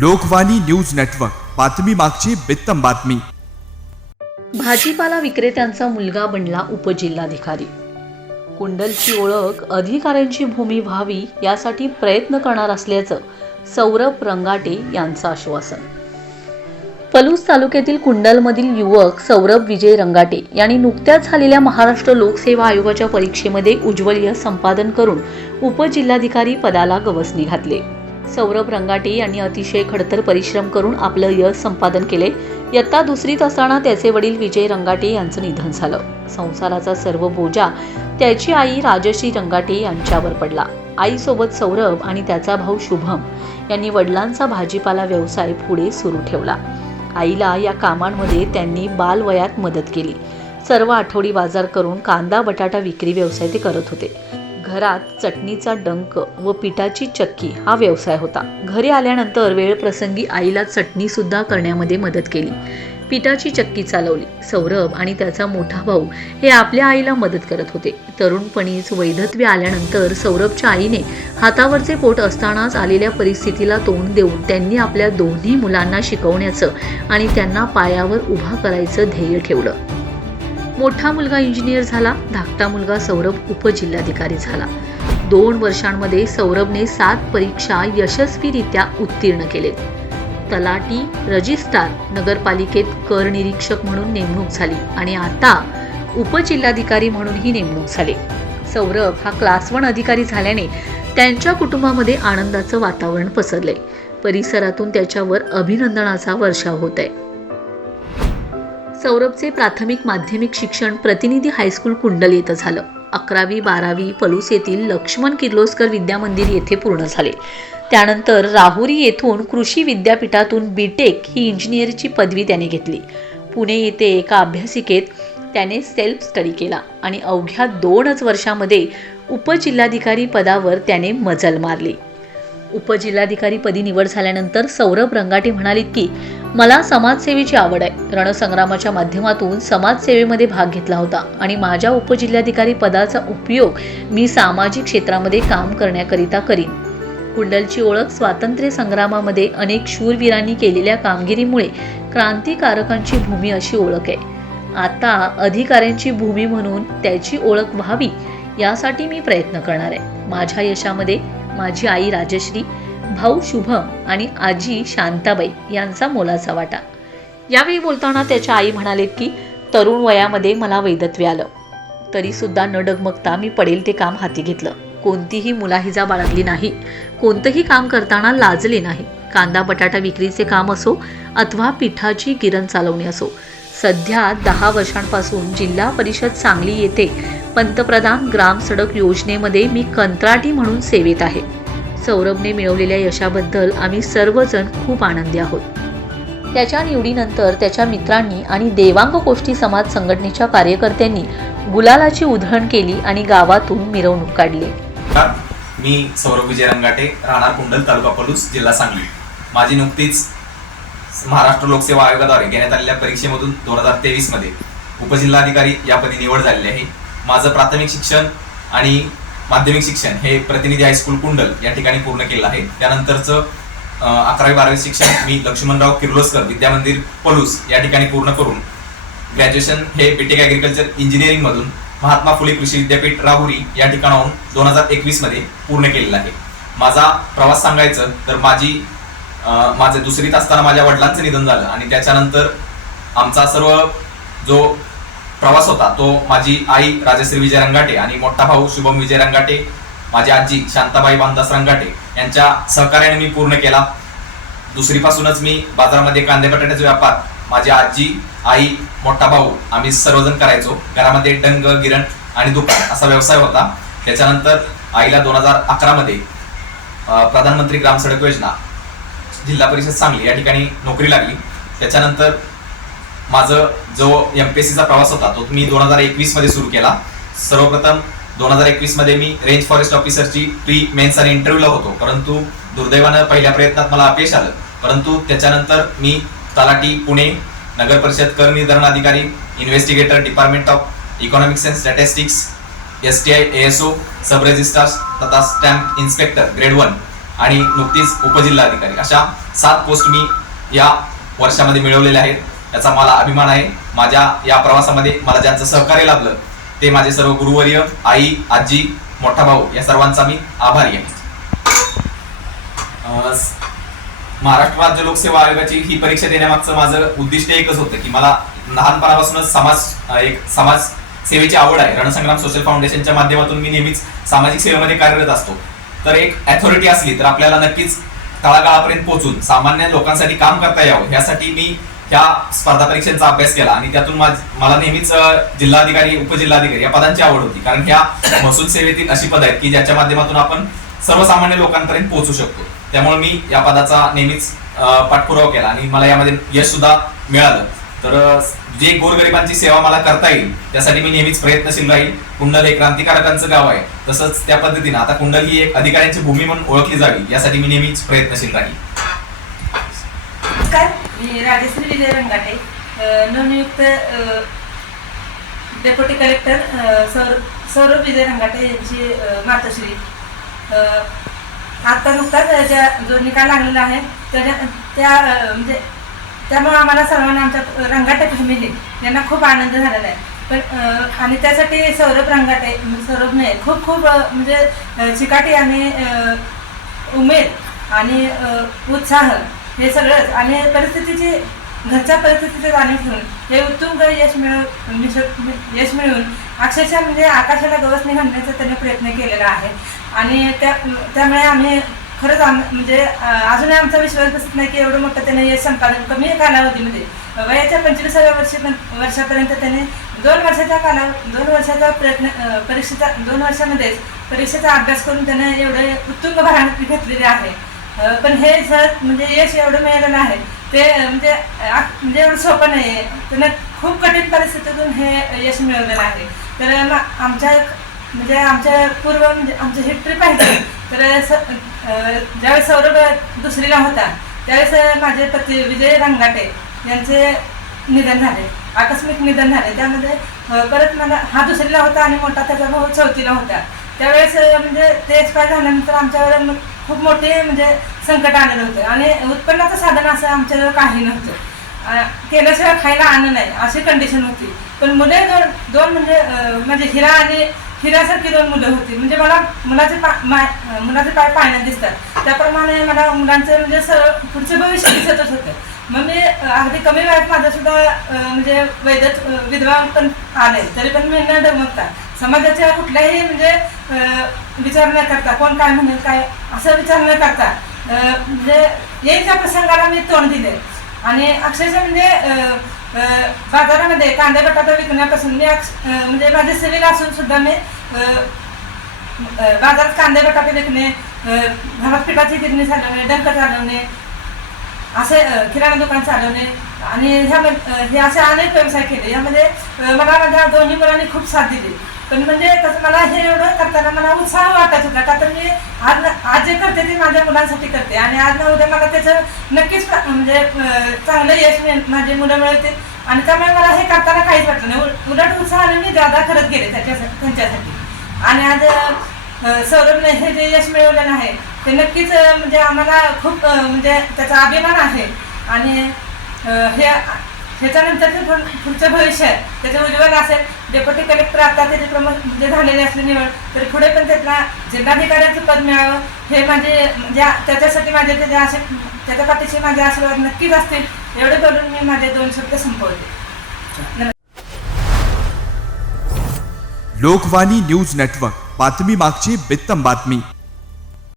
Lokvani news network. बातमी मागची बित्तम बातमी. भाजीपाला विक्रेत्यांचा मुलगा बनला उपजिल्हाधिकारी. कुंडलची ओळख अधिकाऱ्यांची भूमी व्हावी यासाठी प्रयत्न करणार असल्याचं सौरभ रंगाटे यांचं आश्वासन. पलूस तालुक्यातील कुंडलमधील युवक सौरभ विजय रंगाटे यांनी नुकत्याच झालेल्या महाराष्ट्र लोकसेवा आयोगाच्या परीक्षेमध्ये उज्ज्वल यश संपादन करून उपजिल्हाधिकारी पदाला गवसणी घातले. सौरभ रंगाटे यांनी अतिशय खडतर परिश्रम करून आपलं यश संपादन केले. इयत्ता दुसरीत असताना त्याचे वडील विजय रंगाटे यांचं निधन झालं. संसाराचा सर्व बोजा त्याची आई राजश्री रंगाटे यांच्यावर पडला. आईसोबत सौरभ आणि त्याचा भाऊ शुभम यांनी वडिलांचा भाजीपाला व्यवसाय पुढे सुरू ठेवला. आईला या कामांमध्ये त्यांनी बालवयात मदत केली. सर्व आठवडी बाजार करून कांदा बटाटा विक्री व्यवसाय ते करत होते. घरात चटणीचा डंक व पिठाची चक्की हा व्यवसाय होता. घरी आल्यानंतर वेळप्रसंगी आईला चटणी सुद्धा करण्यामध्ये मदत केली. पिठाची चक्की चालवली. सौरभ आणि त्याचा मोठा भाऊ हे आपल्या आईला मदत करत होते. तरुणपणीच वैधत्व्य आल्यानंतर सौरभच्या आईने हातावरचे पोट असतानाच आलेल्या परिस्थितीला तोंड देऊन त्यांनी आपल्या दोन्ही मुलांना शिकवण्याचं आणि त्यांना पायावर उभा करायचं ध्येय ठेवलं. मोठा मुलगा इंजिनियर झाला धाकटा मुलगा सौरभ उपजिल्हाधिकारी झाला. दोन वर्षांमध्ये सौरभने सात परीक्षा यशस्वीरित्या उत्तीर्ण केलेत तलाटी रजिस्ट्रार नगरपालिकेत कर निरीक्षक म्हणून नेमणूक झाली आणि आता उपजिल्हाधिकारी म्हणूनही नेमणूक झाली. सौरभ हा क्लास वन अधिकारी झाल्याने त्यांच्या कुटुंबामध्ये आनंदाचं वातावरण पसरले परिसरातून त्याच्यावर अभिनंदनाचा वर्षाव होत आहे सौरभचे प्राथमिक माध्यमिक शिक्षण प्रतिनिधी हायस्कूल कुंडल येथे झालं. अकरावी बारावी पलूस येथील लक्ष्मण किर्लोस्कर विद्यामंदिर येथे पूर्ण झाले. त्यानंतर राहुरी येथून कृषी विद्यापीठातून बी टेक ही इंजिनिअरची पदवी त्याने घेतली. पुणे येथे एका अभ्यासिकेत त्याने सेल्फ स्टडी केला आणि अवघ्या दोनच वर्षामध्ये उपजिल्हाधिकारी पदावर त्याने मजल मारली. उपजिल्हाधिकारीपदी निवड झाल्यानंतर सौरभ रंगाटे म्हणालीत की मला समाजसेवेची आवड आहे. रणसंग्रामाच्या माध्यमातून समाजसेवेमध्ये भाग घेतला होता आणि माझ्या उपजिल्हाधिकारी पदाचा उपयोग मी सामाजिक क्षेत्रामध्ये काम करण्याकरिता करीन. कुंडलची ओळख स्वातंत्र्य संग्रामामध्ये अनेक शूरवीरांनी केलेल्या कामगिरीमुळे क्रांतिकारकांची भूमी अशी ओळख आहे. आता अधिकाऱ्यांची भूमी म्हणून त्याची ओळख व्हावी यासाठी मी प्रयत्न करणार आहे. माझ्या यशामध्ये माझी आई राजश्री भाऊ शुभम आणि आजी शांताबाई यांचा मोलाचा वाटा. यावेळी बोलताना त्याच्या आई म्हणालेत की तरुण वयामध्ये मला वैधत्व्य आलं. तरीसुद्धा न डगमगता मी पडेल ते काम हाती घेतलं. कोणतीही मुलाहिजा बाळगली नाही. कोणतंही काम करताना लाजले नाही. कांदा बटाटा विक्रीचे काम असो अथवा पिठाची गिरण चालवणे असो. सध्या दहा वर्षांपासून जिल्हा परिषद सांगली येथे पंतप्रधान ग्राम सडक योजनेमध्ये मी कंत्राटी म्हणून सेवेत आहे. सौरभने मिळवलेल्या यशाबद्दल आम्ही सर्वजण खूप आनंदी आहोत. त्याच्या निवडीनंतर त्याच्या मित्रांनी आणि देवांग गोष्टी समाज संघटनेच्या कार्यकर्त्यांनी गुलालाची उधळण केली आणि गावातून मिरवणूक काढली. मी सौरभ विजय रंगाटे राहणार कुंडल तालुका पलूस जिल्हा सांगली. माझी नुकतीच महाराष्ट्र लोकसेवा आयोगाद्वारे घेण्यात आलेल्या परीक्षेमधून दोन हजार तेवीसमध्ये उपजिल्हाधिकारी यापदी निवड झालेली आहे. माझं प्राथमिक शिक्षण आणि माध्यमिक शिक्षण हे प्रतिनिधी हायस्कूल कुंडल या ठिकाणी पूर्ण केलं आहे. त्यानंतरचं अकरावी बारावी शिक्षण मी लक्ष्मणराव किर्लोस्कर विद्यामंदिर पलूस या ठिकाणी पूर्ण करून ग्रॅज्युएशन हे बीटेक ॲग्रिकल्चर इंजिनिअरिंगमधून महात्मा फुले कृषी विद्यापीठ राहुरी या ठिकाणाहून दोन हजार एकवीसमध्ये पूर्ण केलेला आहे. माझा प्रवास सांगायचं तर माझी माझे दुसरीत असताना माझ्या वडिलांचं निधन झालं आणि त्याच्यानंतर आमचा सर्व जो प्रवास होता. तो माझी आई राजश्री विजय रंगाटे आणि मोठा भाऊ शुभम विजय रंगाटे माझी आजी शांताबाई बांदास रंगाटे यांच्या सहकार्याने मी पूर्ण केला. दुसरीपासूनच मी बाजारामध्ये कांदे बटाट्याचा व्यापार माझी आजी आई मोठा भाऊ आम्ही सर्वजण करायचो. घरामध्ये डंग गिरण आणि दुकान असा व्यवसाय होता. त्याच्यानंतर आईला दोन हजार अकरामध्ये प्रधानमंत्री ग्राम सडक योजना जिल्हा परिषद सांगली या ठिकाणी नोकरी लागली. त्याच्यानंतर माझं जो एम पी एस सीचा प्रवास होता तो मी दोन हजार एकवीसमध्ये सुरू केला. सर्वप्रथम दोन हजार एकवीसमध्ये मी रेंज फॉरेस्ट ऑफिसरची प्री मेन्स आणि इंटरव्ह्यूला होतो. परंतु दुर्दैवानं पहिल्या प्रयत्नात मला अपयश आलं. परंतु त्याच्यानंतर मी तलाठी पुणे नगर परिषद कर निर्धारण अधिकारी investigator department of economics and statistics S T I S O sub registrar तथा स्टॅम्प इन्स्पेक्टर ग्रेड वन आणि नुकतीच उपजिल्हाधिकारी. अशा सात पोस्ट मी या वर्षामध्ये मिळवलेल्या आहेत. याचा मला अभिमान आहे. माझ्या या प्रवासामध्ये मला ज्यांचं सहकार्य लाभलं ते माझे सर्व गुरुवर्य आई आजी मोठा भाऊ या सर्वांचा मी आभारी आहे. अं, महाराष्ट्र राज्य लोकसेवा आयोगाची ही परीक्षा देण्यामागचं माझं उद्दिष्ट एकच होतं की मला लहानपणापासूनच समाज एक समाज सेवेची आवड आहे. रणसंग्राम सोशल फाउंडेशनच्या माध्यमातून मी नेहमीच सामाजिक सेवेमध्ये कार्यरत असतो. तर एक अथॉरिटी असली तर आपल्याला नक्कीच तळागाळापर्यंत पोहोचून सामान्य लोकांसाठी काम करता यावं यासाठी मी ह्या स्पर्धा परीक्षांचा अभ्यास केला आणि त्यातून मला नेहमीच जिल्हाधिकारी उपजिल्हाधिकारी या पदांची आवड होती. कारण ह्या महसूल सेवेतील अशी पद आहेत की ज्याच्या माध्यमातून आपण सर्वसामान्य लोकांपर्यंत पोहोचू शकतो. त्यामुळे मी या पदाचा नेहमीच पाठपुरावा केला आणि मला यामध्ये यश सुद्धा मिळालं. तर जे गोरगरिबांची सेवा मला करता येईल त्यासाठी मी नेहमीच प्रयत्नशील राहील. कुंडल हे क्रांतिकारकांचं गाव आहे. तसंच त्या पद्धतीने आता कुंडल ही एक अधिकाऱ्यांची भूमी म्हणून ओळखली जावी यासाठी मी नेहमीच प्रयत्नशील राहील. मी राजश्री विजय रंगाटे नवनियुक्त डेप्युटी कलेक्टर सौर सौरभ विजय रंगाटे यांची मातोश्री. आत्ता नुकताच ज्या जो निकाल लागलेला आहे त्याच्या त्या म्हणजे त्यामुळे आम्हाला सर्वांना आमच्या रंगाटे फॅमिली यांना खूप आनंद झालेला आहे. पण आणि त्यासाठी सौरभ रंगाटे म्हणजे नाही खूप खूप म्हणजे चिकाटी आणि उमेद आणि उत्साह हे सगळंच आणि परिस्थितीची घरच्या परिस्थितीचे जाणीव ठेवून हे उत्तुंग यश मिळव यश मिळवून अक्षरशः म्हणजे आकाशाला गवसणी घालण्याचा त्यांनी प्रयत्न केलेला आहे. आणि त्या त्यामुळे आम्ही खरंच आम म्हणजे अजूनही आमचा विश्वास बसत नाही की एवढं मोठं त्याने यश संपादन कमी कालावधीमध्ये. वयाच्या पंचवीसाव्या वर्षी वर्षापर्यंत त्याने दोन वर्षाचा काला दोन वर्षाचा प्रयत्न परीक्षेचा दोन वर्षामध्येच परीक्षेचा अभ्यास करून त्याने एवढे उत्तुंग भराणती घेतलेली आहे. पण हे जर म्हणजे यश एवढं मिळालेलं आहे ते म्हणजे म्हणजे एवढं सोपं नाही आहे त्यांना खूप कठीण परिस्थितीतून हे यश मिळवलेलं आहे. तर आमच्या म्हणजे आमच्या पूर्व म्हणजे आमची हिस्ट्री पाहिजे तर ज्यावेळेस सौरभ दुसरीला होता त्यावेळेस माझे पती विजय रंगाटे यांचे निधन झाले. आकस्मिक निधन झाले. त्यामध्ये परत मला हा दुसरीला होता आणि मोठा त्याचा भाऊ चौथीला होता. त्यावेळेस म्हणजे ते एक्सपायर झाल्यानंतर आमच्यावर खूप मोठे म्हणजे संकट आलेलं होतं. आणि उत्पन्नाचं साधन असं आमच्याजवळ काही नव्हतं. केल्याशिवाय खायला आणलं नाही अशी कंडिशन होती. पण मुले दोन दोन म्हणजे म्हणजे हिरा आणि हिऱ्यासारखी दोन मुलं होती. म्हणजे मला मुलाचे पा माय मुलाचे पाय पाण्यात दिसतात. त्याप्रमाणे मला मुलांचं म्हणजे सरळ पुढचं भविष्य दिसतच होतं. मग मी अगदी कमी वयात माझ्यासुद्धा म्हणजे वैद्य विधवा पण आले. तरी पण मी न डगमगता समाजाच्या कुठल्याही म्हणजे विचार न करता कोण काय म्हणेल काय असं विचार न करता म्हणजे येईल प्रसंगाला मी तोंड दिले आणि अक्षरशः म्हणजे बाजारामध्ये कांदा बटाटा विकण्यापासून मी अक्ष- म्हणजे माझे सेवेला असून सुद्धा मी बाजारात कांदे बटाटे विकणे घरात पिठाची गिरणी चालवणे डंक चालवणे असे किराणा दुकान चालवणे आणि ह्यामध्ये हे असे अनेक व्यवसाय केले. यामध्ये मला माझ्या दोन्ही मुलांनी खूप साथ दिली. पण म्हणजे कसं मला हे एवढं करताना मला उत्साह वाटत होता. का तर मी आज आज जे करते ते माझ्या मुलांसाठी करते. आणि आज ना उद्या मला त्याचं नक्कीच म्हणजे चांगलं यश मिळेल माझी मुलं मिळतील. आणि त्यामुळे मला हे करताना काहीच वाटलं नाही. उलट उत्साहाने मी जादा करत गेले त्याच्यासाठी त्यांच्यासाठी. आणि आज सौरभने हे जे यश मिळवलेलं आहे ते नक्कीच म्हणजे आम्हाला खूप म्हणजे त्याचा अभिमान आहे. आणि हे ह्याच्यानंतरचं पुढचं भविष्य आहे त्याचं उज्ज्वल असेल. डेप्युटी कलेक्टर आता त्याचे प्रमुख म्हणजे झालेले असले निवड तर पुढे पण त्याला जिल्हाधिकाऱ्याचं पद मिळावं हे माझे म्हणजे त्याच्यासाठी माझे त्याचे असे त्याच्या पाठीशी माझे आशीर्वाद नक्कीच असतील एवढे करून मी माझे दोन शब्द संपवले लोकवाणी न्यूज नेटवर्क बातमी मागची बित्तम बातमी.